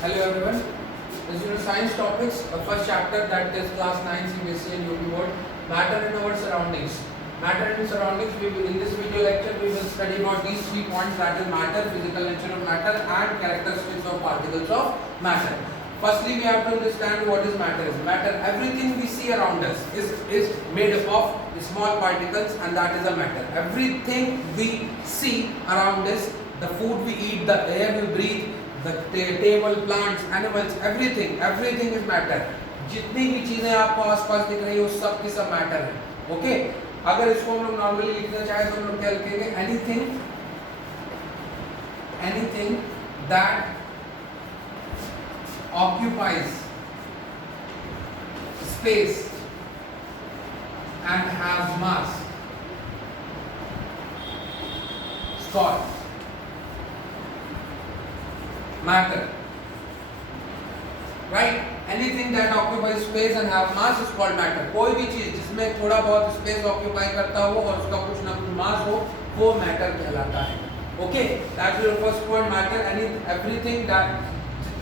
Hello everyone. This is science topics. The first chapter that is class 9 CBSE and UP board. Matter in our surroundings. Matter in surroundings. In this video lecture we will study about these 3 points, that is matter, physical nature of matter, and characteristics of particles of matter. Firstly, we have to understand what is matter. Matter, everything we see around us is made up of small particles, and that is a matter. Everything we see around us, the food we eat, the air we breathe, the table, plants, animals, everything is matter. जितनी भी चीजें आपको आसपास दिख रही है वो सब की सब मैटर है. ओके, अगर इसको हम लोग नॉर्मली लिखना चाहे तो हम लोग क्या लिखेंगे? Anything that occupies space and has mass is called matter. Right? Anything that occupies space and have mass is called matter. कोई भी चीज जिसमें थोड़ा बहुत स्पेस ऑक्यूपाई करता हो और उसका कुछ ना कुछ मास हो वो मैटर कहलाता है. Okay, that's your first point, matter. Everything that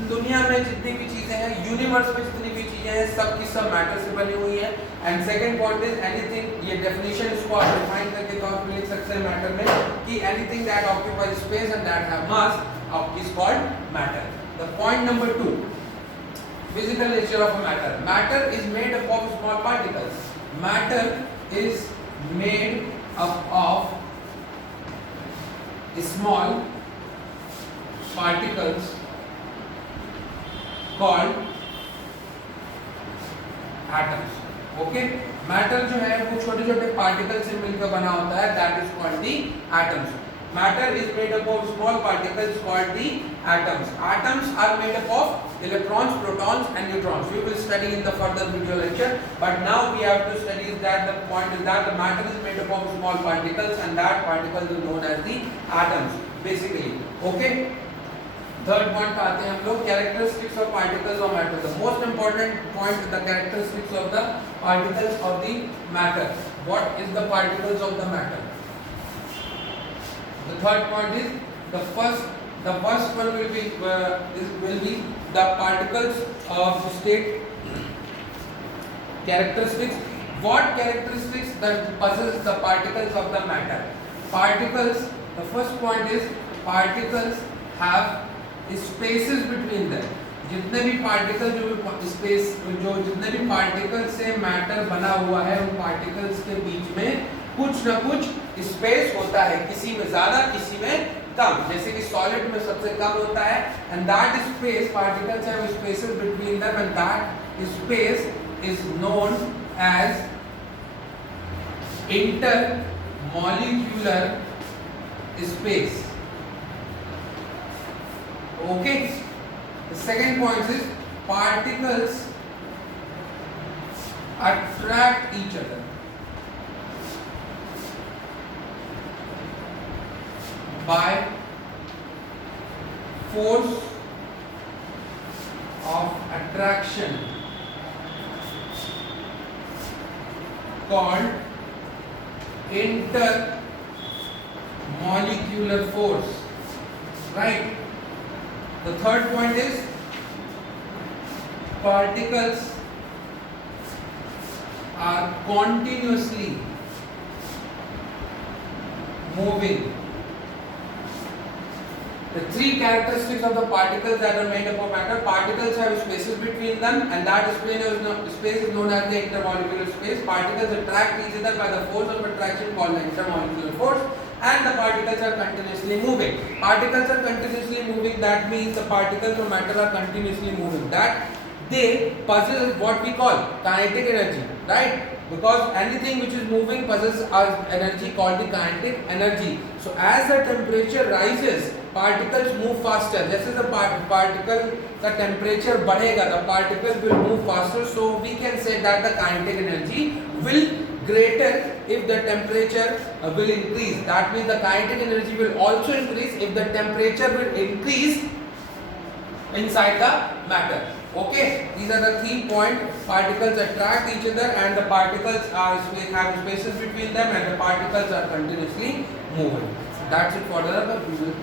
दुनिया में जितनी भी चीजें हैं, यूनिवर्स में जितनी भी चीजें हैं, सब की सब मैटर से बनी हुई है. And second point is anything. ये डेफिनेशन इसको आप डिफाइन करके तौर पे लिख सकते हैं मैटर में कि anything that occupies space and that have mass is called matter. The point number 2, physical nature of a matter. Matter is made up of small particles. Matter is made up of small particles called atoms. Okay, matter जो है वो छोटे छोटे particle से मिलकर बना होता है, that is called the atoms. Matter is made up of small particles called the atoms. Atoms are made up of electrons, protons and neutrons. We will study in the further video lecture, but now we have to study that the point is that the matter is made up of small particles and that particles is known as the atoms basically. Okay, third point पे आते हैं हम लोग, characteristics of particles of matter. The most important point, the characteristics of the particles of the matter. What is the particles of the matter? The third point is the first one will be the particles of state characteristics. What characteristics that possess the particles of the matter? Particles, the first point is particles have spaces between them. जितने भी particle जितने भी particle से matter बना हुआ है उन particles के बीच में कुछ ना कुछ स्पेस होता है, किसी में ज्यादा किसी में कम. जैसे कि सॉलिड में सबसे कम होता है, and that space particles have spaces between them and that space is known as intermolecular space. Okay, the second point is particles attract each other by force of attraction called intermolecular force. Right? The third point is particles are continuously moving. The three characteristics of the particles that are made up of matter: particles have spaces between them, and that space is known as the intermolecular space. Particles attract each other by the force of attraction called the intermolecular force. And the particles are continuously moving. Particles are continuously moving, that means the particles of matter are continuously moving, that they possess what we call kinetic energy, right? Because anything which is moving possesses energy called the kinetic energy. So as the temperature rises, particles move faster. जैसे the particle का temperature बढ़ेगा, the particles will move faster. So we can say that the kinetic energy will greater if the temperature will increase. That means the kinetic energy will also increase if the temperature will increase inside the matter. Okay, these are the 3 points. Particles attract each other and the particles have spaces between them and the particles are continuously moving. That's it for the we will